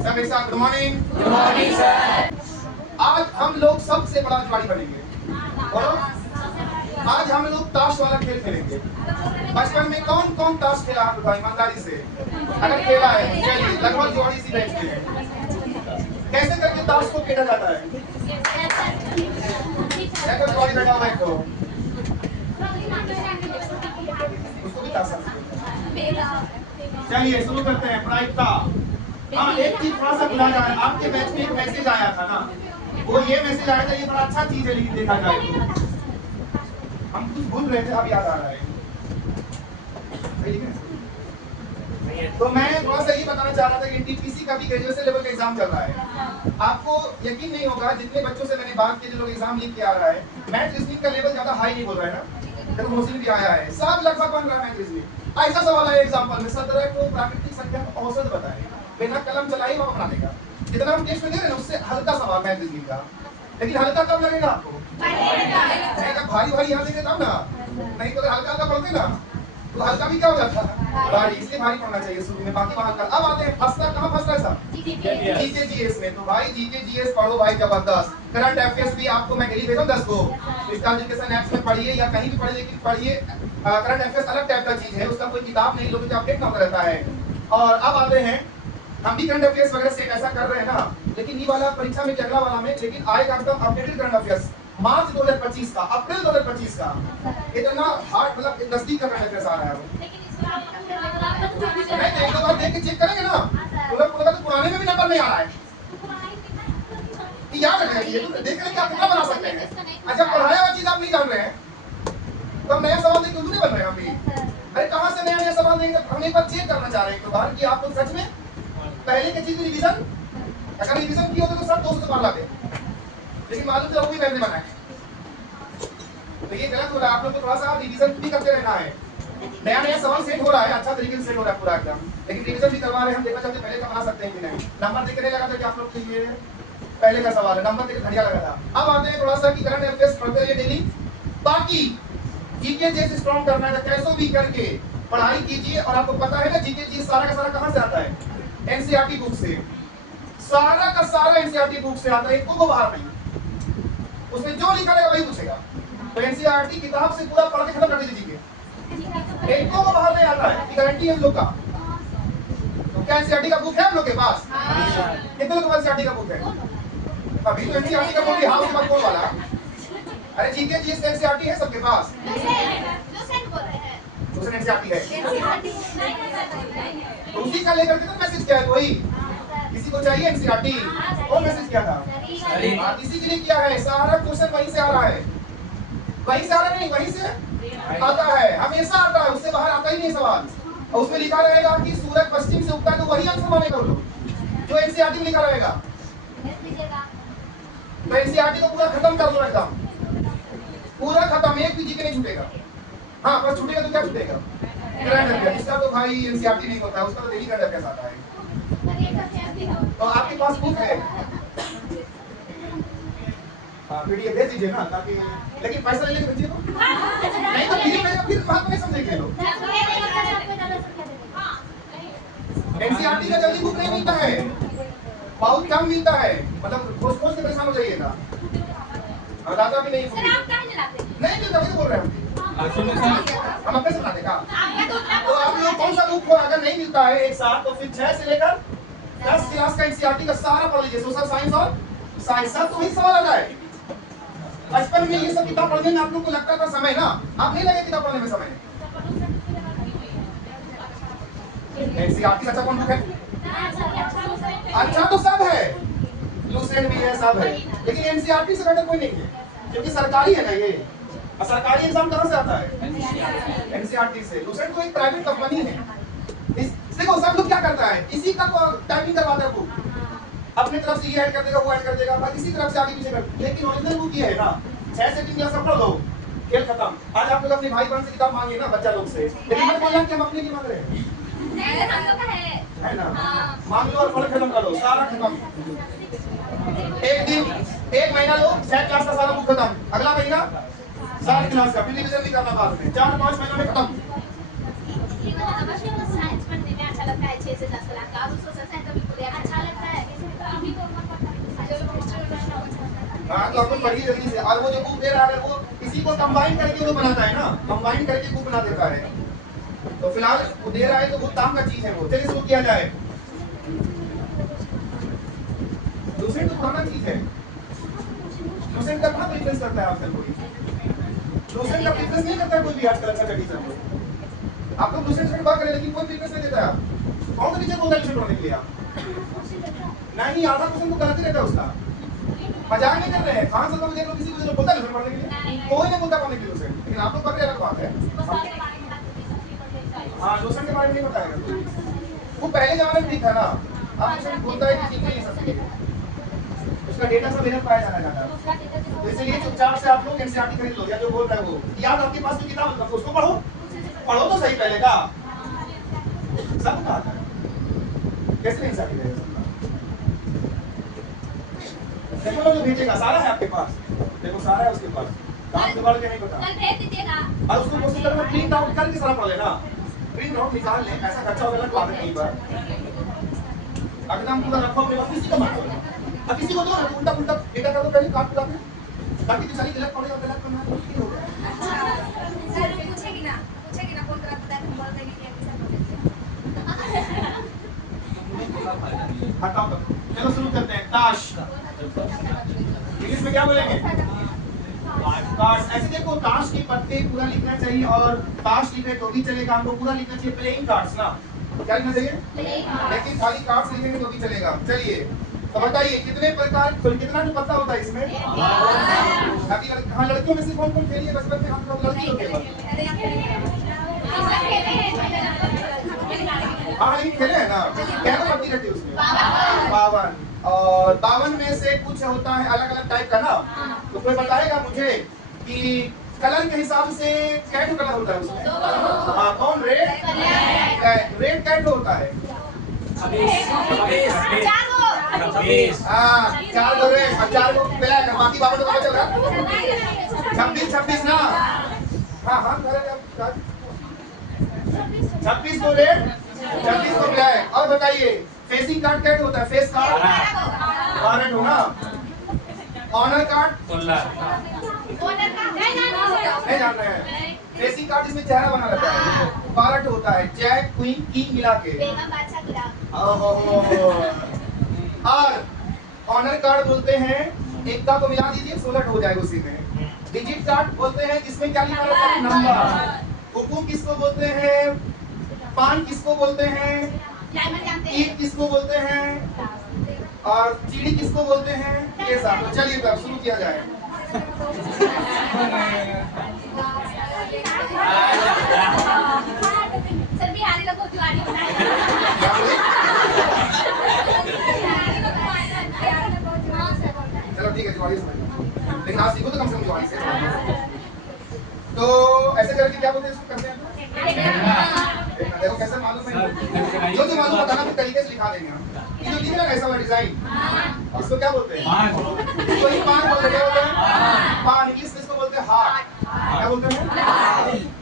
सब एक साथ good morning. Good morning sir. आज हम लोग सबसे बड़ा खिलाड़ी बनेंगे। बोलो, आज हम लोग ताश वाला खेल खेलेंगे। बचपन में कौन कौन ताश खेला आप बताओ ईमानदारी से, अगर खेला है चलिए लगभग जोड़ी सी बेंच पे। कैसे करके ताश को खेला जाता है? देखो जोड़ी बैठा हुआ है तो उसको भी ताश चलिए शुरू करते हैं। प्रायिकता। हाँ, एक चीज थोड़ा सा भुला जा रहा है, आपके बैच में एक मैसेज आया था ना, वो ये मैसेज आया था, ये बड़ा अच्छा चीज है लेकिन देखा जाए तो हम कुछ भूल रहे थे, अब याद आ रहा है। तो मैं थोड़ा सा ये बताना चाह रहा था कि एनटीपीसी का भी ग्रेजुएशन लेवल का एग्जाम चल रहा है। आपको यकीन नहीं होगा, जितने बच्चों से मैंने बात की जो लोग एग्जाम लिख के आ रहा है, मैथ रीजनिंग का लेवल ज्यादा हाई नहीं बोल रहा है ना, देखो मुस्लिम भी आया है, सब लगभग बन रहा है मैथ रीजनिंग। ऐसा सवाल है एग्जाम्पल में 17 को प्राकृतिक संख्या का औसत बताएं, बिना कलम चलाई वहां बना देगा। जितना हम टेस्ट में दे रहे हैं उससे हल्का सवाल मैथ रीजनिंग का, लेकिन हल्का कब लगेगा आपको? जब भारी भारी यहाँ देंगे तब ना, नहीं तो हल्का हल्का पढ़ते ना तो हल्का भी क्या हो जाता है भारी, इसलिए भारी पढ़ना चाहिए शुरू में, बाकी हल्का। अब आते हैं फंसना, कहाँ फंस रहा है सब? जीके जीएस में। तो भाई जीके जीएस पढ़ो भाई जबरदस्त। करंट अफेयर्स भी आपको मैं कहीं भेजूं 10 को, स्टार एजुकेशन ऐप्स में पढ़िए या कहीं भी पढ़िए, लेकिन पढ़िए। करंट अफेयर्स अलग टाइप का चीज है, उसका कोई किताब नहीं लोगे जो अपडेट होता रहता है। और अब आते हैं, हम भी करंट अफेयर्स वगैरह से ऐसा कर रहे हैं ना, लेकिन ये वाला परीक्षा में अगला वाला में लेकिन आएगा एकदम अपडेटेड करंट अफेयर्स मार्च 2025 का, अप्रैल 2025 का, इतना हार्ड मतलब नजदीक का करंट अफेयर्स आ रहा है। नहीं एक दो बार देख के चेक करेंगे ना, तो लगा तो पुराने में भी नंबर नहीं आ रहा है, याद रखना चाहिए। तो देख रहे कि आप कितना बना सकते हैं। अच्छा, पढ़ाया हुआ चीज आप नहीं जान रहे हैं तो हम नया सवाल देख के नहीं बन रहे हैं हम भी। अरे कहाँ से नया नया सवाल देंगे? हम एक बार चेक करना चाह रहे हैं एक बार कि आप लोग सच में पहले की चीज रिवीजन, अगर रिवीजन की होते तो सब 200 मार लाते, लेकिन मालूम चला वो भी मैंने बनाया। तो ये गलत हो रहा है, आप लोग को थोड़ा सा रिवीजन भी करते रहना है। नया नया सवाल सेट हो रहा है, अच्छा तरीके से सेट हो रहा है पूरा एकदम, लेकिन रिवीजन भी करवा रहे हैं हम, देखा चलते पहले का बना सकते हैं कि नहीं। नंबर देखने लगा था कि आप लोग के लिए पहले का सवाल है, नंबर देख घड़िया लगा था। अब आते हैं थोड़ा सा कि करंट अफेयर्स पढ़ते रहिए डेली, बाकी जीके जैसे स्ट्रॉन्ग करना है कैसे भी करके पढ़ाई कीजिए। और आपको पता है ना जीके जी सारा का सारा कहां से आता है? एनसीईआरटी बुक से, सारा का सारा एनसीईआरटी बुक से आता है, एक को बाहर नहीं, उसमें जो लिखा रहेगा वही पूछेगा। तो एनसीईआरटी किताब से पूरा पढ़ के खत्म कर दीजिए, एक को बाहर नहीं आता है, गारंटी है हम लोग का। तो क्या एनसीईआरटी का बुक है हम लोग के पास? कितने लोगों के पास एनसीईआरटी का बुक है? अभी तो एनसीईआरटी का बुक हाउस का कौन वाला? अरे जीके जी एनसीईआरटी है सबके पास, दूसरे एनसीईआरटी है, तो उसी का लेकर के तो मैसेज किया है कोई, किसी को चाहिए एनसीईआरटी, वो मैसेज किया था इसी के लिए किया है। सारा क्वेश्चन वहीं से आ रहा है, वहीं से आ रहा नहीं, वहीं से आता है, हमेशा आता है, उससे बाहर आता ही नहीं सवाल। और उसमें लिखा रहेगा कि सूरज पश्चिम से उगता है, तो वही आंसर मानेगा वो लोग जो एनसीईआरटी में लिखा रहेगा। तो एनसीईआरटी को पूरा खत्म कर दो एकदम, पूरा खत्म, एक भी जीके नहीं छूटेगा। हाँ बस छूटेगा तो क्या छूटेगा? करंट अफेयर्स, इसका तो भाई एनसीईआरटी नहीं होता है, उसका तो डेली करंट अफेयर्स आता है। तो आपके पास बुक है, हाँ पीडीएफ भेज दीजिए ना, ताकि लेकिन पैसा ले लेके भेजिए तो नहीं तो फिर बात नहीं समझेंगे लोग। एनसीईआरटी का जल्दी बुक नहीं मिलता है, बहुत कम मिलता है, मतलब खोज से परेशान हो जाइएगा। और दादा भी नहीं नहीं मिलता, वही बोल रहे हैं हम अपने से बनाते का। तो आप लोग कौन सा बुक को अगर नहीं मिलता है एक साथ, तो फिर 6 से लेकर 10 क्लास का एनसीईआरटी का सारा पढ़ लीजिए, सोशल साइंस और साइंस, सब तो वही सवाल आ जाए। बचपन में ये सब किताब पढ़ने में आप लोग को लगता था समय ना, आप नहीं लगे किताब पढ़ने में समय? एनसीईआरटी अच्छा कौन बुक है? अच्छा तो सब है, लूसेंट भी है, सब है, लेकिन एनसीईआरटी से बेटर कोई नहीं है, क्योंकि सरकारी है ना ये। और सरकारी एग्जाम कहाँ से आता है? एनसीईआरटी से। लूसेंट तो एक प्राइवेट कंपनी है। देखो सब लोग क्या करता है, इसी का टाइपिंग करवाता है बुक, अपने तरफ से ये ऐड कर देगा, वो ऐड कर देगा, बस इसी तरफ से आगे पीछे कर, लेकिन ओरिजिनल बुक ये है ना, 6 से 3 क्लास पढ़ लो, खेल खत्म। आज आप लोग अपने भाई बहन से किताब मांगिए ना बच्चा लोग से, लेकिन मत बोलना कि हम अपने नहीं मांग रहे हैं, है ना, मांग लो और पढ़ खत्म कर लो, सारा खत्म। एक दिन, एक महीना लो 6 क्लास का सारा बुक खत्म, अगला महीना 7 क्लास का, फिर रिवीजन नहीं करना बाद में, 4-5 महीना में खत्म। साइंस पढ़ने में अच्छा लगता है, 6 से 10 क्लास का, और सोशल साइंस तो बिल्कुल अच्छा लगता है। आपको पढ़िए जल्दी से। और वो जो बुक दे रहा है, अगर वो किसी को कंबाइन करके वो बनाता है ना, कंबाइन करके बुक बना देता है, तो फिलहाल वो दे रहा है तो वो काम का चीज है वो। चलिए शुरू किया जाए। दूसरे तो पुराना चीज है, दूसरे का कहाँ प्रेफरेंस करता है आजकल कोई? दूसरे का प्रेफरेंस नहीं करता कोई भी आजकल अच्छा टीचर को। आप लोग दूसरे से बात करें लेकिन कोई प्रेफरेंस नहीं देता है। कौन सा टीचर बोलता है ट्यूशन पढ़ने के लिए आप? नहीं, आधा क्वेश्चन तो गलत ही रहता है उसका। मजाक नहीं कर रहे हैं। कहाँ से लोग देख लो किसी को बोलता है ट्यूशन पढ़ने के लिए? कोई नहीं बोलता पढ़ने के लिए उसे, लेकिन आप लोग पढ़ रहे अलग बात है। हाँ, ट्यूशन के बारे में नहीं बताएगा वो। पहले जमाने में ठीक था ना, आप ट्यूशन बोलता है कि नहीं सब उसका डेटा सब इधर पाया जाना चाहता है। तो इसलिए चुपचाप से आप लोग एनसीईआरटी खरीद लो, या जो बोल रहा है वो याद, आपके पास कोई किताब है उसको पढ़ो, पढ़ो तो सही पहले का सब कहा था। कैसे एनसीईआरटी रहेगा? देखो जो भेजेगा सारा है आपके पास, देखो सारा है उसके पास, काम से बढ़ के नहीं पता। कल भेज दीजिएगा और उसको कोशिश करना प्रिंट आउट करके सारा पढ़ लेना, प्रिंट आउट निकाल ले, ऐसा खर्चा होगा ना बात नहीं पर एकदम पूरा रखो अपने पास, किसी को मत दो। अब किसी को दो ना, उल्टा उल्टा डेटा कर दो पहले, काट काट के, ताकि जो सारी गलत पढ़े और गलत करना मुश्किल हो जाए। सर पूछेगी ना कौन करा पता है, हम बोल देंगे कि हटाओ तो चलो शुरू करते हैं। ताश इंग्लिश में क्या बोलेंगे? कार्ड्स। ऐसे देखो, ताश के पत्ते पूरा लिखना चाहिए, और ताश लिखे तो भी चलेगा, हमको पूरा लिखना चाहिए प्लेइंग कार्ड्स ना, क्या लिखना चाहिए? लेकिन खाली कार्ड्स लिखेंगे तो भी चलेगा। चलिए तो बताइए कितने प्रकार, कितना जो पत्ता होता है इसमें? अभी हाँ, लड़कियों में से कौन कौन खेली है बचपन में? हम लोग लड़की लोग हाँ नहीं खेले हैं ना। क्या पत्ती रहती है उसमें? 52। और 52 में से कुछ होता है अलग अलग टाइप का ना, तो कोई बताएगा मुझे कि कलर के हिसाब से क्या कलर होता है उसमें? हाँ, कौन? रेड। रेड क्या होता है? 4 गो रेड और 4 गो ब्लैक, बाकी बाबा तो पता चल रहा 26 ना। हाँ हाँ 26 को रेड, 26 को ब्लैक। और बताइए फेसिंग कार्ड क्या होता है? फेस कार्ड वॉरेंट हो ना। ऑनर कार्ड नहीं जान रहे हैं? फेसिंग कार्ड इसमें चेहरा बना रहता है, वॉरेंट होता है जैक क्वीन किंग मिला के। और ऑनर कार्ड बोलते हैं, एक का को मिला दीजिए 16 हो जाएगा उसी में। डिजिट कार्ड बोलते हैं जिसमें क्या लिखा रहता है? नंबर। हुकुम किसको बोलते हैं? पान किसको बोलते हैं? ईद किसको बोलते हैं? और चीड़ी किसको बोलते हैं? ये सब। तो चलिए तब शुरू किया जाए। सर बिहारी लोग को जुआरी बनाए। चलो ठीक है, जुआरी समझ, लेकिन आप सीखो तो कम से कम जुआरी से। तो ऐसे करके क्या बोलते हैं इसको? करते हैं देखो कैसे मालूम है, जो मालूम बताना फिर तरीके से लिखा देंगे हम। ये जो लिख रहा है ऐसा वाला डिजाइन, इसको क्या बोलते हैं? इसको ही पान बोलते हैं। क्या बोलते हैं? पान। इंग्लिश में इसको बोलते हैं हार्ट। क्या बोलते हैं?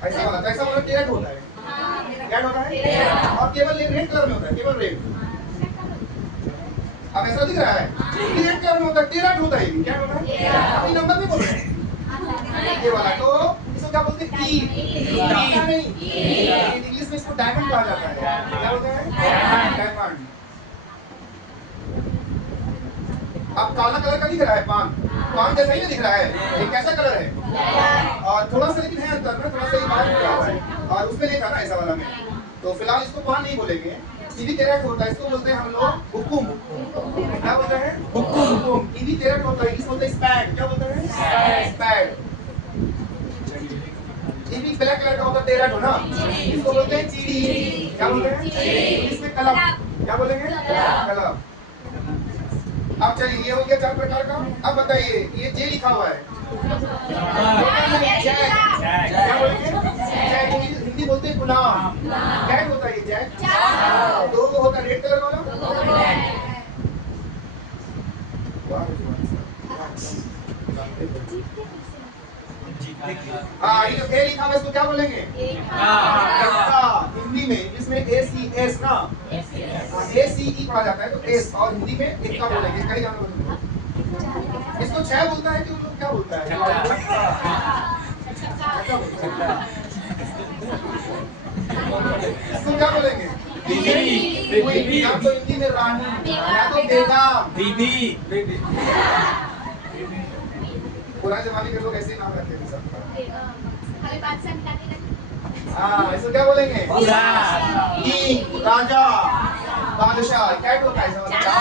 ऐसा वाला। कैसा वाला? टेड होता है। क्या होता है? और केवल रेड कलर में होता है, केवल रेड। अब ऐसा दिख रहा है, रेड कलर में होता है, टेड होता है। क्या होता है? अपनी नंबर में बोल रहे हैं ये वाला। तो इसको क्या बोलते हैं? इंग्लिश में इसको डायमंड कहा जाता है। क्या बोलते हैं? डायमंड। अब काला कलर का दिख रहा है पान, पान जैसा ही ना दिख रहा है, ये कैसा कलर है? और थोड़ा सा लेकिन है अंतर ना, थोड़ा सा ये बाहर निकला हुआ है, और उसमें नहीं था ना ऐसा वाला में। तो फिलहाल इसको पान नहीं बोलेंगे, कीवी कैरेट होता है, इसको बोलते हैं हम लोग हुकुम। क्या बोलते हैं? हुकुम। कीवी कैरेट होता है, इंग्लिश बोलते हैं स्पैड। क्या बोलते हैं? स्पैड। ये भी ब्लैक कलर का होता है, टेरट हो ना, इसको बोलते हैं चीड़ी। क्या बोलते हैं? इसमें कलम। क्या बोलेंगे? कलम। अब चलिए ये हो गया 4 प्रकार का। अब बताइए ये जे लिखा हुआ है, जैक। क्या बोलेंगे? जैक। हिंदी बोलते हैं गुलाम। जैक होता है ये जैक। 2 को होता है रेड कलर वाला। हाँ, ये जो ए लिखा हुआ है इसको क्या बोलेंगे? हिंदी में, इंग्लिश में ACS ना, ACE पढ़ा जाता है, तो एस, और हिंदी में एक्का बोलेंगे। कहीं जाना बोलेंगे इसको 6 बोलता है कि उन लोग क्या बोलता है? इसको क्या बोलेंगे? बीबी। या तो हिंदी में रानी या तो बेगम। बीबी। पुराने जमाने के लोग ऐसे ही नाम रखते थे सबका। हमें बादशाह मिलाने लगे। हाँ, इसको क्या बोलेंगे? किंग, राजा, बादशाह। क्या होता है इसका?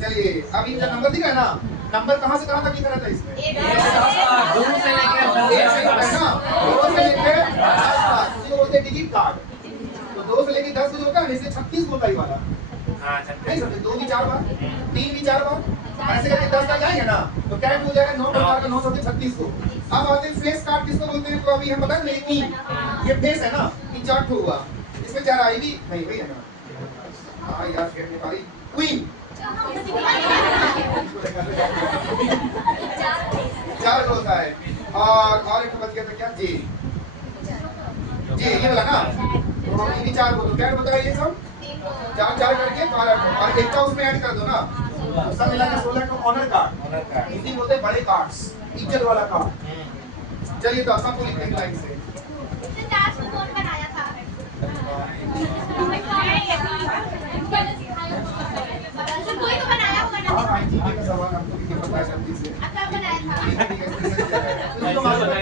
चलिए, अभी जो नंबर दिख रहा है ना, नंबर कहाँ से कहाँ तक लिखा रहता है इसमें? 2 से लेकर 50 बोलते हैं डिजिट कार्ड। तो 2 से लेकर 10 जो होता है, जैसे 36 होता है ये वाला। नहीं समझे? 2 भी 4 बार, 3 भी 4 बार, ऐसे करके 10 तक जाएंगे ना, तो क्या हो जाएगा? 9 प्रकार का 9 से 36 को। अब आते हैं फेस कार्ड, किसको बोलते हैं? तो अभी हम बता दें कि ये फेस है ना, ये 4 ठो हुआ, इसमें 4 आई भी नहीं, वही है ना। हाँ यार, फिर निकाली क्वीन। 4 होता है। और एक बच गया था क्या? जी, ये वाला ना, तो ये भी 4 बोलो। क्या होता है ये सब? 4 करके 12 और एक का उसमें ऐड कर दो ना, सब मिला के 16 को ऑनर कार्ड। हिंदी बोलते हैं बड़े कार्ड्स, इज्जत वाला कार्ड। चलिए तो सबको लिखते हैं लाइन से। दास को कौन बनाया था? कोई तो बनाया होगा ना। हाँ, IGP का सवाल हमको भी पता है जल्दी से। कब बनाया था? उसको मालूम है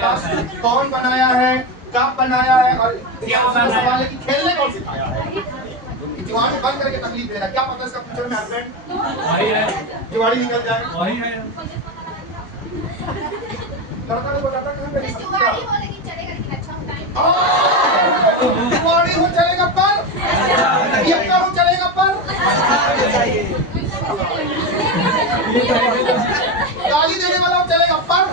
कौन बनाया है, कब बनाया है, और सवाल है कि खेलने कौन सिखाया है। जुआड़ी बंद करके तकलीफ दे रहा है, क्या पता इसका फ्यूचर में हस्बैंड जुआड़ी निकल जाए। लड़का को बताता कहाँ पे जुआड़ी हो लेकिन चलेगा, लेकिन अच्छा होता है। जुआड़ी हो चलेगा पर, यक्का हो चलेगा पर, गाली देने वाला हो चलेगा पर,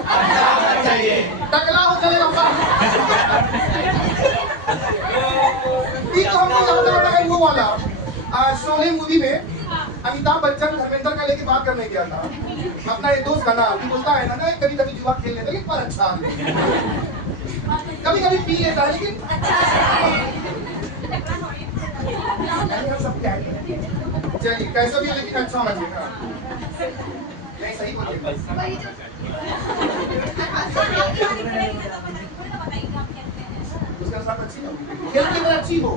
टकला हो चलेगा पर। ये तो हमको ज्यादा लगा है वो वाला शोले मूवी में अमिताभ बच्चन धर्मेंद्र का लेके बात करने गया था अपना एक दोस्त का नाम, बोलता है ना कभी कभी जुआ खेल लेते लेकिन पर अच्छा कभी कभी पी लेता है लेकिन सब क्या है। चलिए कैसा भी लेकिन अच्छा होना चाहिए ना, नहीं सही बोलिए। उसका साथ अच्छी हो, खेल की तरह अच्छी हो,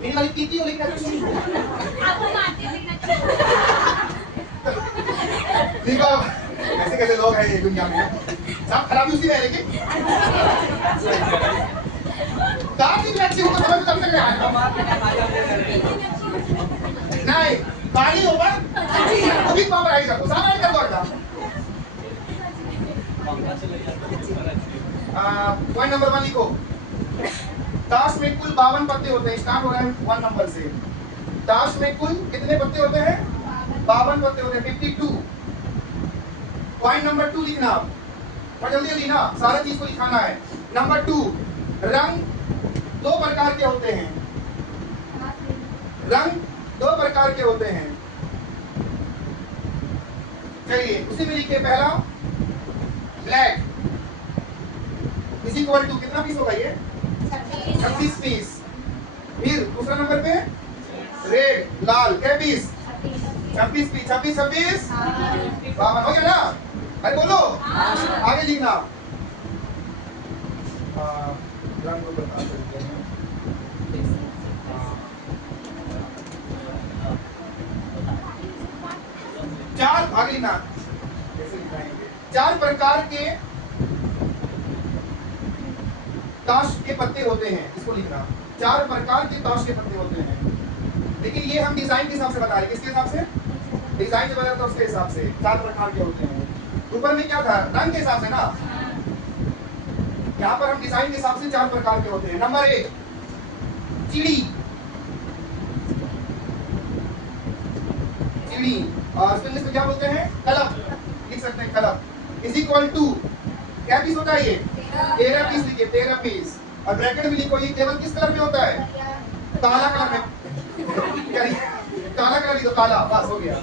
मेरी वाली पीती हो लेकिन अच्छी हो। आपको मारते हैं लेकिन अच्छा। देखो ऐसे कैसे लोग हैं ये दुनिया में, सब खराबी उसी में है लेकिन काफी भी अच्छी हो तो समझ तब तक आएगा नहीं गाड़ी होगा वो भी पावर आई सकता सारा कर दो पॉइंट नंबर 1 लिखो। ताश में कुल 52 पत्ते होते हैं। स्टार्ट हो रहा है 1 नंबर से। ताश में कुल कितने पत्ते होते हैं? 52 पत्ते होते हैं, 52। पॉइंट नंबर 2 लिखना, और जल्दी जल्दी ना सारा चीज को लिखाना है। नंबर 2, रंग 2 प्रकार के होते हैं। रंग 2 प्रकार के होते हैं। चलिए उसी में लिखिए। पहला ब्लैक इज इक्वल टू कितना पीस होगा ये? 36 पीस। फिर दूसरा नंबर पे रेड लाल क्या पीस? 26 पीस। 26 26 52 हो गया ना? अरे बोलो आगे लिखना। रंग को बता सकते हैं। चार आगे लिखना कैसे लिखाएंगे? 4 प्रकार के ताश के पत्ते होते हैं, इसको लिखना। 4 प्रकार के ताश के पत्ते होते हैं, लेकिन ये हम डिजाइन के हिसाब से बता रहे हैं। किसके हिसाब से? डिजाइन जो बताया था उसके हिसाब से 4 प्रकार के होते हैं। ऊपर में क्या था? रंग के हिसाब से ना। यहाँ पर हम डिजाइन के हिसाब से 4 प्रकार के होते हैं। नंबर 1 चिड़ी। चिड़ी और इंग्लिश में क्या बोलते हैं? कलप। लिख सकते हैं कलप। इज इक्वल टू क्या पीस होता है ये? 13 पीस लिखिए। 13 पीस और ब्रैकेट में लिखो। ये केवल किस कलर में होता है? काला कलर में। काला कलर लिखो, काला। बस हो गया,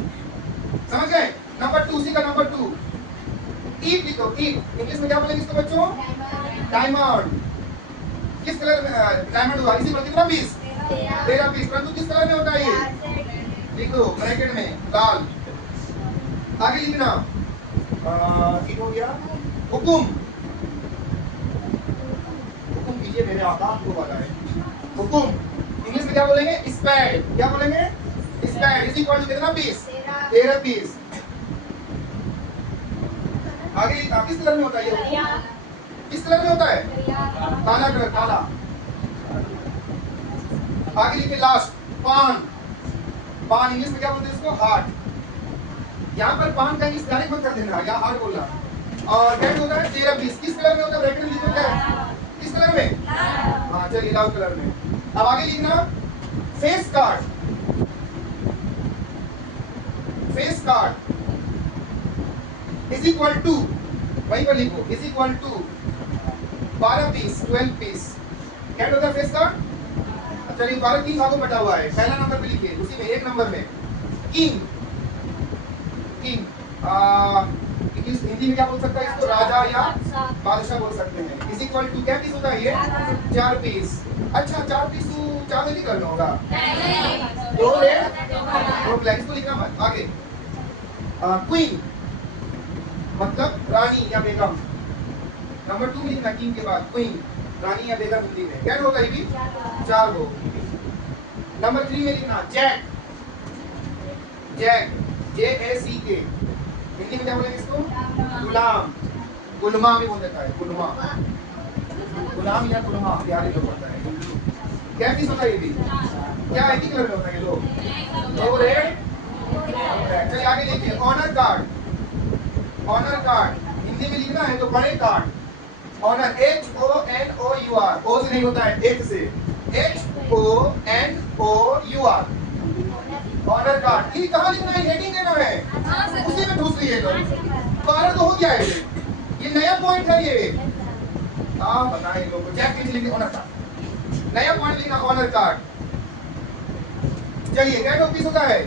समझ गए? नंबर 2 उसी का नंबर 2 ईट लिखो। ईट इंग्लिश में क्या बोलेंगे इसको बच्चों? डायमंड। किस कलर में डायमंड हुआ? इसी पर कितना पीस? 13 पीस। परंतु किस कलर में होता है ये? लिख दो ब्रैकेट में लाल। आगे लिखना ठीक हो गया। हुकुम, हुकुम कीजिए मेरे आका, आपको पता है। हुकुम इंग्लिश में क्या बोलेंगे? स्पैड। क्या बोलेंगे? स्पैड इज इक्वल टू कितना पीस? 13 पीस। आगे लिखा, किस कलर में होता है ये हुकुम? किस कलर में होता है? काला कलर, काला। आगे लिखिए लास्ट, पान। पान इंग्लिश में क्या बोलते हैं इसको? हार्ट। यहाँ पर पान का इंग्लिश डायरेक्ट मत कर देना, यहाँ हार्ट बोलना। और ब्रैकेट होता है 13 पीस। किस कलर में होता है ब्रैकेट में? लिखो क्या है? किस कलर में? हाँ चलिए लाल कलर में। अब आगे लिखना face card. Face card is equal to, वहीं पर लिखो, is equal to 12 piece, 12 piece. क्या होता है फेस कार्ड? चलिए 12 3 भागों में बटा हुआ है। पहला नंबर पे लिखिए, उसी में एक नंबर में किंग। किंग इंग्लिश हिंदी में क्या बोल सकता है इसको? राजा या बादशाह बोल सकते हैं। इज इक्वल टू क्या पीस होता है ये? 4 पीस। अच्छा 4 पीस तो 4 में नहीं करना होगा, 2 रेड 2 ब्लैक। इसको लिखना मत। आगे क्वीन मतलब रानी या बेगम। नंबर 2 में लिखना किंग के बाद क्वीन, रानी या बेगम हिंदी में। क्या होगा ये भी? 4 गो। नंबर 3 में लिखना जैक। जैक JACK हिंदी में क्या बोलेंगे इसको? गुलाम। गुलमा भी बोल देता है, गुलमा। गुलाम या गुलमा प्यारे लोग होता है। क्या पीस होता है ये भी? क्या एक ही कलर में होता है ये लोग? 2 रेड। चलिए आगे देखिए, honour card. Honour card Hindi में लिखना है तो बड़े कार्ड। ऑनर HONOUR, O से नहीं होता है, H से, HONOUR। ऑनर कार्ड ये कहाँ लिखना है? हेडिंग देना है, उसी में ढूंढ लिए लोग। कॉलर तो हो गया है, ये नया पॉइंट है ये। आप बताएं लोगों को, चेक कीजिए, लिखिए ऑनर कार्ड, नया पॉइंट लिखना ऑनर कार्ड। चलिए क्या पीस होता है?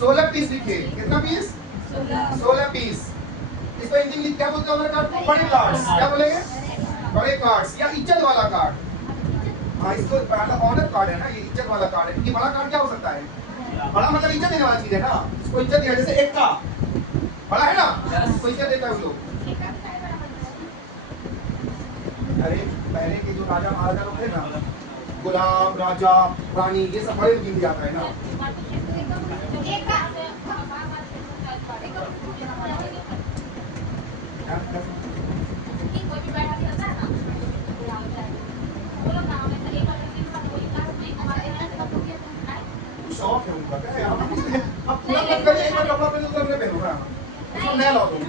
16 पीस लिखिए। कितना पीस? 16 पीस। इसको हिंदी में क्या बोलते हैं ऑनर कार्ड को? बड़े कार्ड्स। क्या बोलेंगे? बड़े कार्ड्स या इज्जत वाला कार्ड। हाँ इसको ऑनर कार्ड है ना, ये इज्जत वाला कार्ड है। ये बड़ा कार्ड क्या हो सकता है? बड़ा मतलब इज्जत देने वाला चीज है ना, इसको इज्जत दिया। जैसे एक का बड़ा है ना, इसको इज्जत देता है उस लोग। अरे पहले के जो राजा महाराजा लोग थे ना, गुलाम, राजा, रानी, ये सब बड़े गिन जाता है ना। शौक है उनका, क्या है अब पूरा मत करिए, एक बार कपड़ा पहनो, दूसरा पहनूंगा, उसको नया लाओ तुम।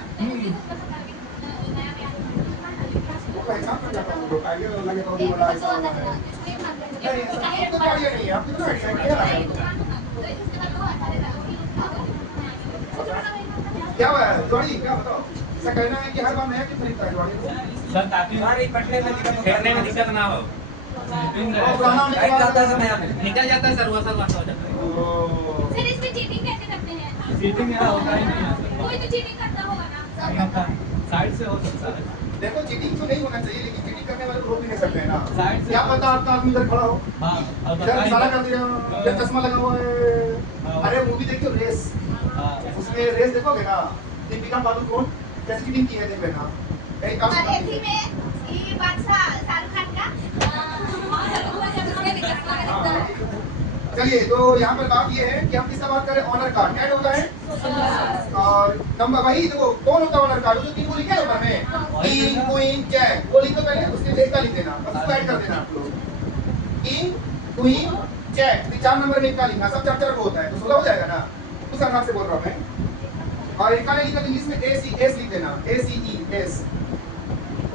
वो पहचान कर जाता हूँ, लोग आइडिया लगे तो भी बड़ा ऐसा होना है। नहीं ऐसा तो आइडिया नहीं है, आप कितना आइडिया है? क्या हुआ है जोड़ी, क्या बताओ? ऐसा कहना है कि हर बार नया क्यों खरीदता है जोड़ी को? सर ताकि फेरने में दिक्कत ना हो। निकल जाता है सर, वो सब हो जाता है। सर इसमें चीटिंग कैसे करते हैं? चीटिंग यहाँ होता ही नहीं है। कोई तो चीटिंग करता होगा ना। साइड से हो सकता है। देखो चीटिंग तो नहीं होना चाहिए, लेकिन चीटिंग करने वाले को रोक भी नहीं सकते हैं ना। साइड से क्या पता आपका आदमी इधर खड़ा हो, हाँ इधर इशारा कर दिया, इधर चश्मा लगा हुआ है। अरे मूवी देखियो रेस, उसमें रेस देखोगे ना, दीपिका पादुकोण कैसे चीटिंग की है देख लेना। कहीं काम अरे थी में ये बादशाह शाहरुख खान का चलिए तो यहाँ पर बात ये है कि हम किसका बात करें? Honour card. क्या होता है? और नंबर वही देखो कौन होता है ऑनर कार्ड? जो 3 को लिखे ऊपर में, किंग, क्वीन, जैक, वो लिखो पहले, उसके लिए का लिख देना, बस उसको ऐड कर देना आप लोग। किंग, क्वीन, जैक, 4 नंबर में का लिखना, सब 4 को होता है तो 16 हो जाएगा ना, उस हिसाब से बोल रहा हूँ मैं। और इनका नहीं लिखा तो इंग्लिश में ACS लिख देना, ACES।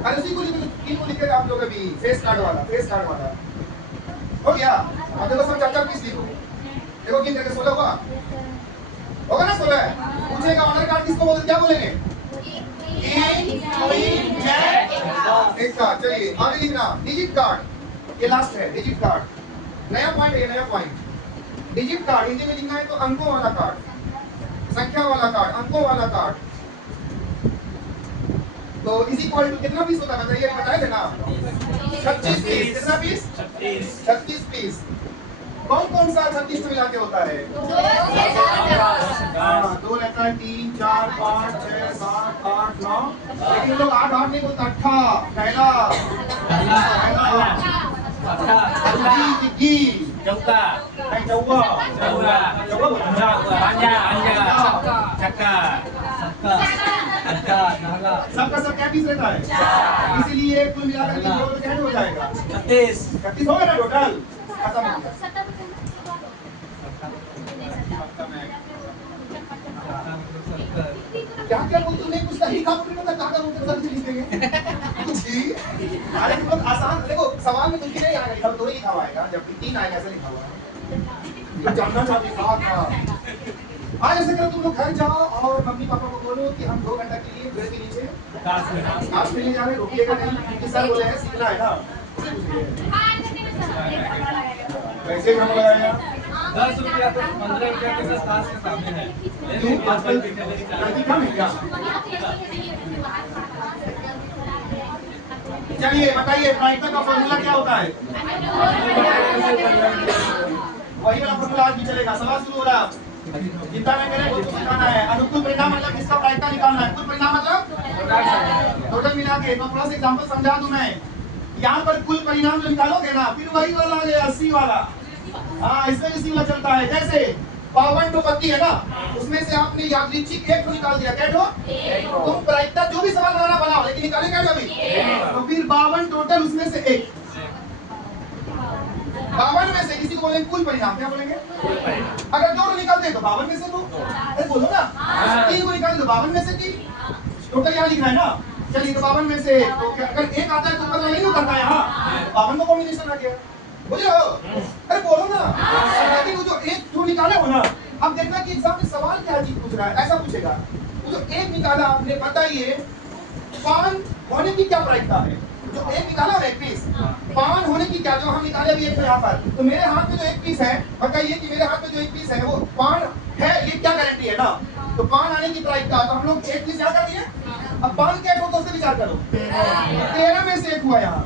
अरे उसी को लिखो, 3 को लिखे आप लोग अभी, फेस कार्ड वाला, फेस कार्ड वाला हो गया। अब देखो सब 4 पीस लिखो, देखो किन करके 16 हुआ होगा ना? 16 पूछेगा ऑनर कार्ड किसको बोलते, क्या बोलेंगे? किंग, क्वीन, जैक, एक कार्ड। चलिए आगे लिखना डिजिट कार्ड, ये लास्ट है डिजिट कार्ड, नया पॉइंट है ये, नया पॉइंट। डिजिट कार्ड हिंदी में लिखना है तो अंकों वाला कार्ड, संख्या वाला कार्ड, अंकों वाला कार्ड। तो इज इक्वल टू कितना पीस होता है बताइए, बताए थे ना? 36 पीस। कितना पीस? 36 पीस। कौन कौन सा 36 से मिला के होता है? 2 रहता है, 3, 4, 5, 6, 7, 8, ये लोग 8 8 नहीं बोलते, अट्ठा, पहला, गिग्गी, चौका, नहीं चौवा, चौका, चौवा बोलते हैं। पंजा, छक्का, सबका सब क्या पीस रहता है, इसीलिए कुल मिलाकर के जोड़ कैसे हो जाएगा, 36, 31 हो गया ना टोटल, खत्म हो गया। क्या क्या बोलते तूने कुछ सही काम नहीं पता, क्या बोलते सब लिख देंगे जी। अरे बहुत आसान, देखो सवाल में कुछ भी नहीं आएगा, तो ही लिखा हुआ आएगा, जब 3 आएगा ऐसे लिखा हुआ है, तो जानना चाहते था। आज ऐसे करो, तुम लोग घर जाओ और मम्मी पापा को बोलो कि हम 2 घंटा के लिए पेड़ के नीचे घास खेलने जा रहे हैं, रुकिएगा नहीं, क्योंकि सर बोले हैं सीखना है ना। कैसे हम लगाएगा 10 रुपया तो 15 रुपया के साथ घास के सामने है। क्यों आजकल गलती कम है क्या? चलिए बताइए प्राइमर का फॉर्मूला क्या होता है? वही वाला फॉर्मूला आज भी चलेगा। सवाल शुरू हो रहा है, चिंता न करें, वो तो सिखाना है। अनुकूल परिणाम मतलब किसका प्रायिकता निकालना है? कुल परिणाम मतलब टोटल मिला के। तो थोड़ा सा एग्जांपल समझा दूं मैं। यहाँ पर कुल परिणाम जो निकालोगे ना, फिर वही वाला आ गया 80 वाला। हाँ, इसमें इसी वाला चलता है। जैसे 52 तो पत्ती है ना, उसमें से आपने यादृच्छिक 1 निकाल दिया, क्या ठो? तुम प्रायिकता जो भी सवाल बनाना बनाओ, लेकिन निकाले क्या अभी? तो फिर 52 टोटल, उसमें से 1। 52 में से किसी को बोलेंगे कुल परिणाम, क्या बोलेंगे? अगर 2 निकालते हैं तो 52 में से 2। अरे बोलो ना, 3 को निकाले तो 52 में से 3। टोटल यहाँ लिखा है ना। चलिए तो 52 में से तो अगर 1 आता है तो पता नहीं उतरता है यहाँ, 52 का कॉम्बिनेशन आ गया। बुझे हो? अरे बोलो ना। लेकिन वो जो 1 जो निकाले हो ना, अब देखना कि एग्जाम में सवाल क्या चीज पूछ रहा है। ऐसा पूछेगा, वो जो 1 निकाला आपने, बताइए पान होने की क्या प्रायिकता है? जो 1 निकाला है 1 पीस, पान होने की क्या, जो हम निकाले अभी 1 यहाँ पर, तो मेरे हाथ में जो 1 पीस है, बताइए कि मेरे हाथ में जो 1 पीस है वो पान है, ये क्या गारंटी है ना? तो पान आने की प्रायिकता, तो हम लोग 1 पीस क्या कर दिए। अब पान क्या हो तो उससे विचार करो। 13 में से 1 हुआ यहाँ,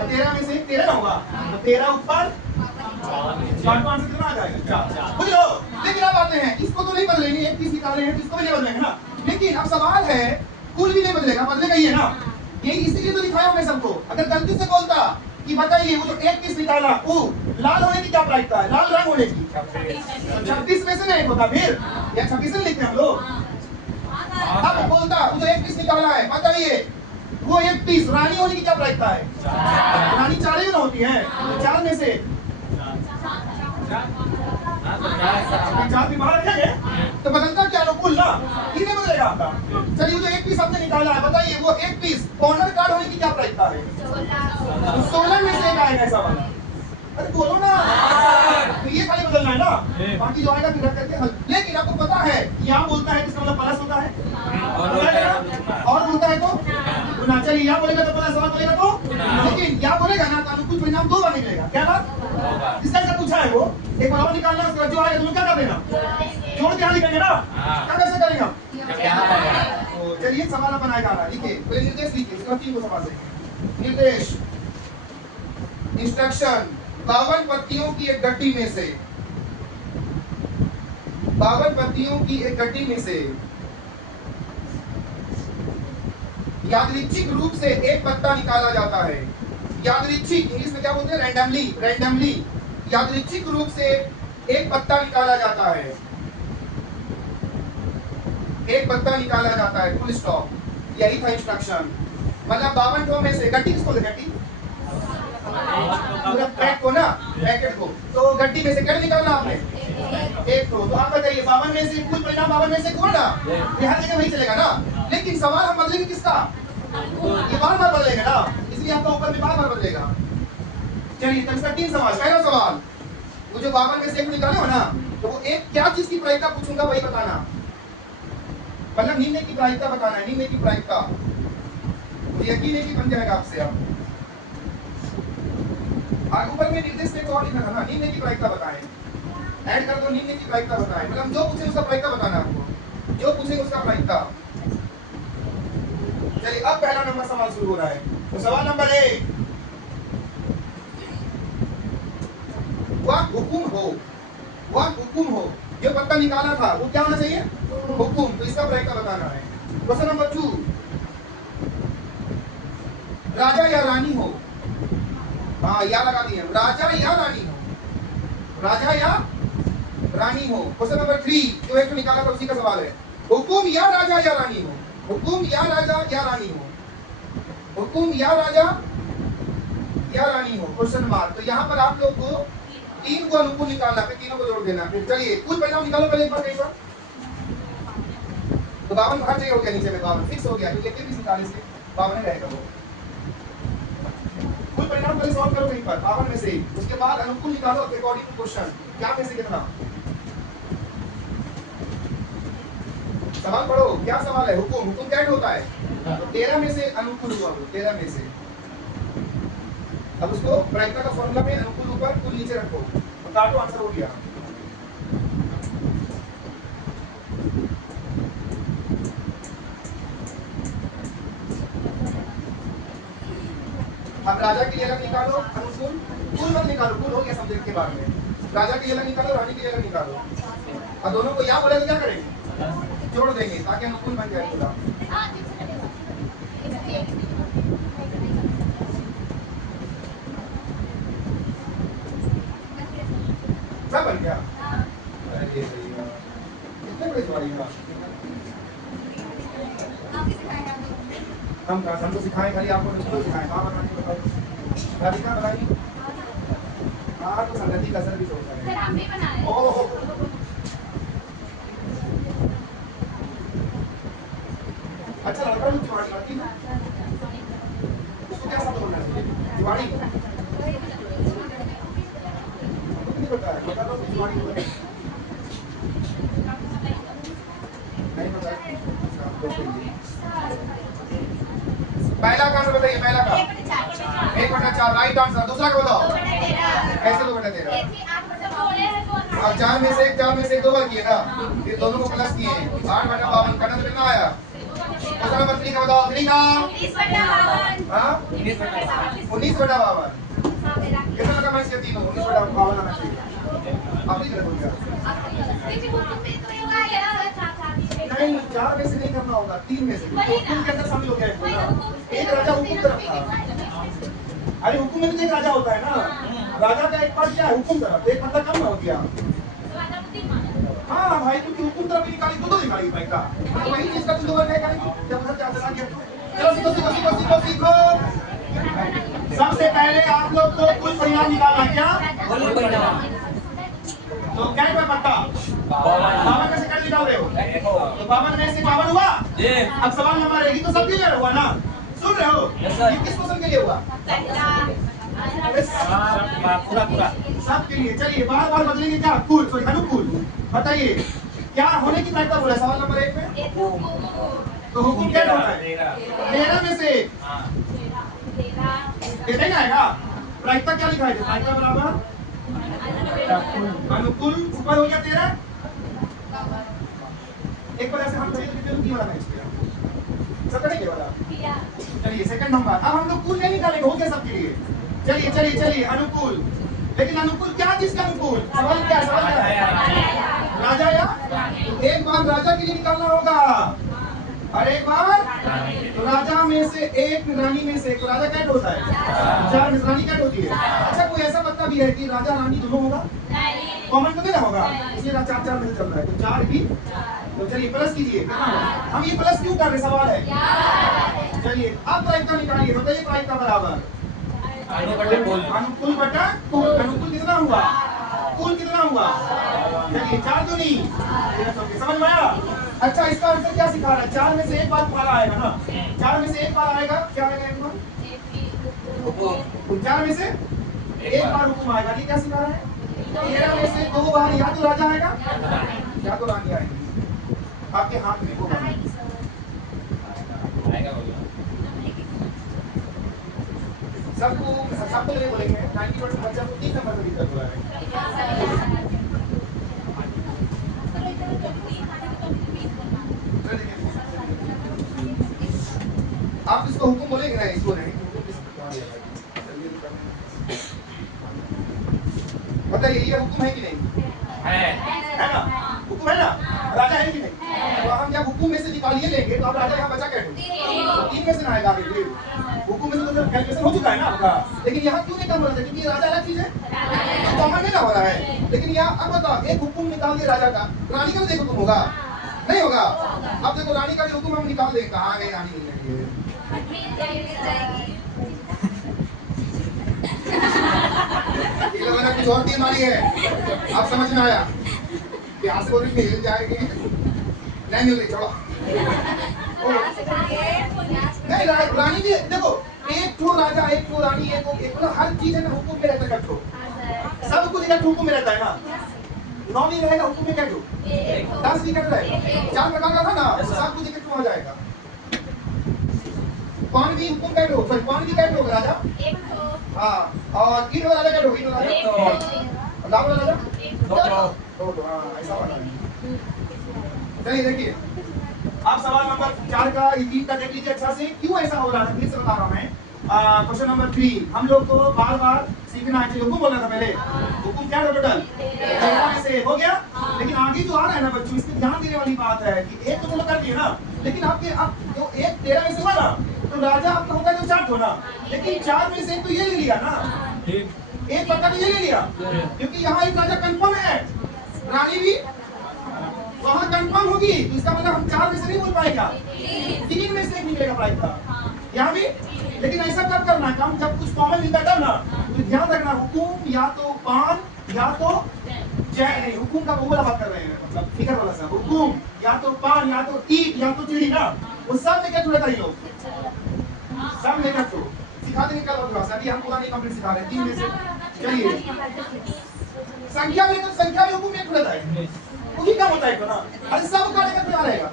13 में से 13 ना होगा, तो 13 ऊपर 5 कितना आ जाएगा? 4। बुझ लो। लेकिन अब आते हैं, इसको तो नहीं बदलेंगे, 1 पीस निकाल रहे हैं तो इसको भी नहीं बदलेंगे ना। लेकिन अब सवाल है, कुल भी नहीं बदलेगा, बदलेगा ये ना। ये इसीलिए तो दिखाया मैं सबको। अगर गलती से बोलता कि बताइए वो जो 1 पीस निकाला, वो लाल होने की क्या प्रायिकता है? लाल रंग होने की 26 में से नहीं होता, फिर या 26 में लिखते हैं हम लोग। अब बोलता वो जो 1 पीस निकाला है, बताइए वो 1 पीस रानी होने की क्या प्रायिकता है? रानी 4 ही में होती है, 4 में से 4 भी बाहर रखेंगे तो बदलता क्या? अनुकूल ना, ये नहीं बदलेगा आपका। चलिए वो जो 1 पीस आपने निकाला है, बताइए वो 1 पीस कॉर्नर कार्ड होने की क्या प्रायिकता है? 16 में से 1 आएगा ऐसा वाला। अरे बोलो ना, तो ये खाली बदलना है ना, बाकी जो आएगा फिर रख करके हल। लेकिन आपको पता है यहाँ बोलता है किसका मतलब प्लस होता है, और बोलता है तो ना। चलिए यहाँ बोलेगा तो प्लस, और बोलेगा तो, लेकिन यहाँ बोलेगा ना तो अनुकूल परिणाम 2 बार निकलेगा। क्या बात? इसका क्या पूछा है वो, एक बार और निकालना, उसका जो आएगा तुम क्या कर देना, जोड़ के यहाँ लिखेंगे ना। क्या कैसे करेंगे हम? तो चलिए सवाल अपन आएगा ना, लिखिए पहले निर्देश लिखिए, उसके बाद 3 को सवाल देंगे। निर्देश, इंस्ट्रक्शन, 52 पत्तियों की एक गड्डी में से, 52 पत्तियों की एक गड्डी में से यादृच्छिक रूप से 1 पत्ता निकाला जाता है। यादृच्छिक इंग्लिश में क्या बोलते हैं? रैंडमली। रैंडमली यादृच्छिक रूप से 1 पत्ता निकाला जाता है, 1 पत्ता निकाला जाता है, फुल स्टॉप। यही था इंस्ट्रक्शन। मतलब 52 ठो में से, गड्डी किसको? गड्डी पूरा पैक को ना, पैकेट को। तो गड्डी में से क्या निकालना आपने? 1 ठो। तो आप बताइए 52 में से कुल परिणाम 52 में से कौन ना, ये हर जगह वही चलेगा ना। लेकिन सवाल हम बदलेंगे किसका? ये बार-बार बदलेगा ना, इसलिए आपका ऊपर में बार-बार बदलेगा। चलिए तो इसका 3 सवाल। पहला सवाल, वो जो 52 में से 1 निकाले हो ना, तो वो 1 क्या चीज की प्रायिकता पूछूंगा वही बताना। मतलब निम्न की प्रायिकता बताना है, निम्न की प्रायिकता। मुझे यकीन है कि बन जाएगा आपसे। अब आगे ऊपर में निर्देश में और लिखा था ना, निम्न की प्रायिकता बताएं। ऐड कर दो, निम्न की प्रायिकता बताएं। मतलब जो पूछे उसका प्रायिकता बताना है आपको, जो पूछे उसका प्रायिकता। चलिए अब पहला नंबर सवाल शुरू हो रहा है। तो सवाल नंबर 1, वह हुकुम हो जो पत्ता निकाला था वो क्या होना चाहिए? हुकुम। तो इसका प्रयत्न बताना है। क्वेश्चन नंबर 2, राजा या रानी हो। हाँ, या लगा दिए, राजा या रानी हो, राजा या रानी हो। क्वेश्चन नंबर 3 जो एक निकाला था उसी का सवाल है, हुकुम या राजा या रानी हो, हुकुम या राजा या रानी हो, हुकुम या राजा या रानी हो, क्वेश्चन मार्क। तो यहाँ पर आप लोग को 3 को अनुकूल निकालना, फिर तीनों को जोड़ देना। फिर चलिए कुल परिणाम निकालो पहले एक बार, कई बार। तो 52 हर जगह हो गया, नीचे में 52 फिक्स हो गया, क्योंकि 47 से 52 रहेगा वो। कुल परिणाम पहले सॉल्व करो कहीं पर 52 में से, उसके बाद अनुकूल निकालो अकॉर्डिंग टू क्वेश्चन, क्या में से कितना। सवाल पढ़ो, क्या सवाल है? हुकुम, हुकुम क्या होता है? तो 13 में से अनुकूल हुआ, 13 में से। अब उसको ब्रैकेट का फॉर्मूला में अनुकूल ऊपर, कुल नीचे रखो, तो काटो, आंसर हो गया। अब राजा के लिए अलग निकालो अनुकूल, कुल मत निकालो, कुल हो गया सब्जेक्ट के बाद में। राजा के लिए अलग निकालो, रानी के लिए अलग निकालो, और दोनों को यहाँ बोले तो क्या करेंगे? जोड़ देंगे ताकि अनुकूल बन जाए पूरा। सब बन गया। अरे भैया कितने बड़े सवाल है। हम तो सिखाएं, खाली आपको नहीं सिखाएं। हाँ बनानी बताओ, राधिका बनाई। हाँ तो संगति का असर भी होता है। सर आपने बनाया। ओह अच्छा लड़का लोग दिवाली आती है, उसको क्या शब्द बोलना चाहिए? दिवाली नहीं पता है, बता दो दिवाली बोलते हैं। नहीं पता है। पहला का आंसर बताइए, पहला का 1/4 राइट आंसर। दूसरा का बताओ, कैसे 2/13? अब 4 में से 2 बार किए ना, फिर दोनों को प्लस किए, 8/52 का आंसर कितना आया? क्वेश्चन नंबर 3 का बताओ, 3 का 19/52। हाँ 19/52 कितना लगा? मैं इसके 3 19/52 आना चाहिए। आप नहीं गलत हो गया। नहीं 4 में से नहीं करना होगा, 3 में से। हुकुम के अंदर शामिल हो गया एक राजा हुकुम तरफ था। अरे हुकुम में तो एक राजा होता है ना, राजा का एक पार्ट क्या है? हुकुम तरफ, एक मतलब कम ना हो गया। हाँ भाई तुम हुकुम तरफ निकाली, दो निकाली भाई का, वही चीज का तुम दोबारा नहीं करेंगे जब उधर क्या चला गया। चलो सीखो सीखो सीखो सीखो सीखो। सबसे पहले आप लोग को कुल परिणाम निकालना, क्या तो क्या है पट्टा? 52 में से कर निकाल रहे हो, तो 52 में से 52 हुआ। अब सवाल नंबर है, तो सब क्लियर हुआ ना? सुन रहे हो? ये किस क्वेश्चन के लिए हुआ? पूरा सब के लिए। चलिए बार बार बदलेंगे क्या? कुल सॉरी अनुकूल। बताइए क्या होने की प्रायिकता बोला सवाल नंबर 1 में? तो हुकुम क्या होता है? 13 में से 13 आएगा। प्रायिकता क्या लिखा है? प्रायिकता बराबर अनुकूल ऊपर हो गया 13। एक बार ऐसे हम चलिए वाला मैच किया, सब करेंगे वाला। चलिए सेकंड नंबर, अब हम लोग कुल नहीं निकालेंगे, हो गया सबके लिए। चलिए चलिए चलिए अनुकूल, लेकिन अनुकूल क्या चीज का अनुकूल? सवाल क्या है? सवाल क्या है? राजा या तो एक बार राजा के लिए निकालना होगा, और एक बार तो राजा में से एक, रानी में से। तो राजा क्या होता है? 4 में रानी क्या होती है? अच्छा कोई ऐसा पत्ता भी है कि राजा रानी दोनों होगा? कॉमन तो नहीं ना होगा, इसलिए 4 में चल रहा है, तो 4 भी। तो चलिए प्लस कीजिए, हम ये प्लस क्यों कर रहे? सवाल है। चलिए अब प्रायिकता निकालिए, बताइए प्रायिकता बराबर अनुकूल बटा कुल। अनुकूल कितना हुआ? कुल कितना हुआ? चलिए 4 तो नहीं, समझ में आया? अच्छा इसका आंसर क्या सिखा रहा है? 4 में से एक बार पारा आएगा ना, 4 में से एक बार आएगा, क्या आएगा एक बार? 4 में से एक बार हुकुम आएगा। ये क्या सिखा रहा है? 13 में से 2 बार या तो राजा आएगा या तो रानी आएगी। आपके हाथ में होगा। सबको नहीं बोलेंगे, 90% बच्चा को 3 नंबर पे दिक्कत हो रहा है। आप इसको हुकुम बोलेंगे ना? इसको नहीं बताइए, ये हुकुम है कि नहीं? है ना? हुकुम है ना, राजा है कि नहीं? तो हम जब हुकुम में से निकालिए लेंगे तो अब राजा यहाँ बचा क्या है? तीन में से ना आएगा आगे। हुकुम में से तो कैलकुलेशन हो चुका है ना आपका, लेकिन यहाँ क्यों नहीं काम हो रहा है? क्योंकि राजा अलग चीज है, तो कॉमन में ना हो रहा है। लेकिन यहाँ अब बताओ, एक हुकुम निकाल दिया राजा का, रानी का भी देखो हुकुम होगा नहीं होगा? अब देखो रानी का भी हुकुम हम निकाल देंगे, कहाँ गई रानी मिल रही है? ये लोगों ने कुछ और टीम मारी है, आप समझ में आया? प्यास बोल रही मिल जाएगी, नहीं मिल रही, छोड़ो। नहीं रानी भी देखो, एक तो राजा एक तो रानी एक ना हर चीज है ना हुकुम में रहता है कंट्रोल, सब कुछ एक हुकुम में रहता है ना। 9 नहीं रहेगा हुकुम में क्या जो 10 विकेट रहेगा, 4 प्रकार का था ना, सब कुछ इकट्ठा हो जाएगा। कौन भी हुकुम कैट हो, सॉरी कौन भी कैट होगा राजा? हाँ, और ईट वाला राजा कैट होगा, ईट वाला राजा, लाभ वाला राजा तो हाँ ऐसा वाला है। चलिए देखिए, आप सवाल नंबर 4 का ईट का देख लीजिए अच्छा से, क्यों ऐसा हो रहा है फिर से बता रहा हूँ मैं। क्वेश्चन नंबर 3, हम लोग को बार बार सीखना है। हुकुम बोलना था पहले, हुकुम क्या था टोटल? 13 से हो गया, लेकिन आगे जो आ रहा है ना बच्चों, इसमें ध्यान देने वाली बात है कि एक तो चलो कर दिए ना, लेकिन आपके अब जो एक 13 में से हुआ ना, तो राजा आपका होगा जो 4 होना, लेकिन 4 में से तो ये ले लिया ना, एक पक्का तो ये ले लिया, क्योंकि यहाँ एक राजा कंफर्म है, रानी भी वहाँ कंफर्म होगी, तो इसका मतलब हम 4 में से नहीं बोल पाएगा, 3 में से एक निकलेगा प्राइस का यहाँ भी। लेकिन ऐसा कब करना है काम, जब कुछ कॉमन मिलता है ना, तो ध्यान रखना हुकुम या तो पान या तो जय नहीं, हुकुम का वो वाला बात कर रहे हैं, मतलब फिकर वाला सा हुकुम या तो पान या तो ईट या तो चिड़ी ना, वो सब लेकर जुड़े था ये लोग, सब लेकर तो सिखा देंगे कल थोड़ा सा, अभी हम पूरा नहीं कंप्लीट सिखा रहे 3 में से। चलिए संख्या में, तो संख्या में हुकुम एक जुड़ा है, वही काम होता है ना, अरे सब का लेकर जुड़ा रहेगा,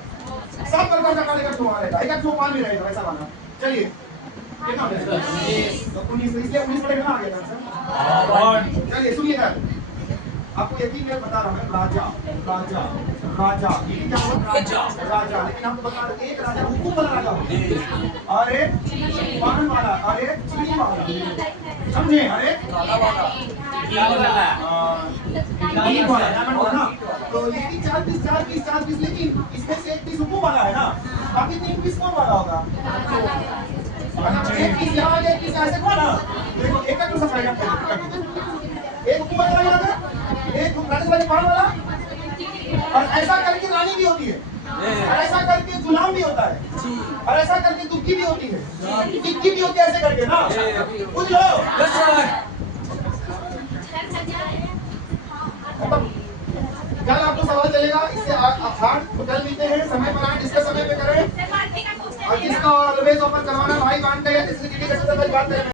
सब प्रकार का लेकर जुड़ा रहेगा, एक तो पान भी रहेगा वैसा वाला। चलिए कितना हो गया? तो 19, इसलिए 19 पढ़ेगा ना आगे आंसर। चलिए सुनिएगा, आपको यकीन नहीं बता रहा मैं, राजा राजा राजा ये क्या हुआ? राजा राजा, लेकिन आपको बता रहे एक राजा हुकुम वाला राजा होगा, और एक पान वाला, और एक चिड़ी वाला, समझे? अरे ईट वाला डायमंड वाला ना, तो ये भी 4 पीस 4 पीस 4 पीस, लेकिन इसमें से एक पीस हुकुम वाला है ना, बाकी 3 पीस कौन वाला होगा? एक पीस यहाँ एक पीस ऐसे कौन ना, देखो एक का दूसरा पड़ेगा, एक हुकुम वाला रहेगा, एक राजा वाला पान वाला, और ऐसा करके रानी भी होती है, और ऐसा करके गुलाम भी होता है, और ऐसा करके दुखी भी होती है, टिक्की भी होती है, ऐसे करके ना, बुझ लो। कल आपको सवाल चलेगा, इससे हार्ड कल मिलते हैं, समय पर आए, जिसका समय पे करें, और जिसका ऑलवेज ओपन करवाना भाई कान का या किसी बात करें।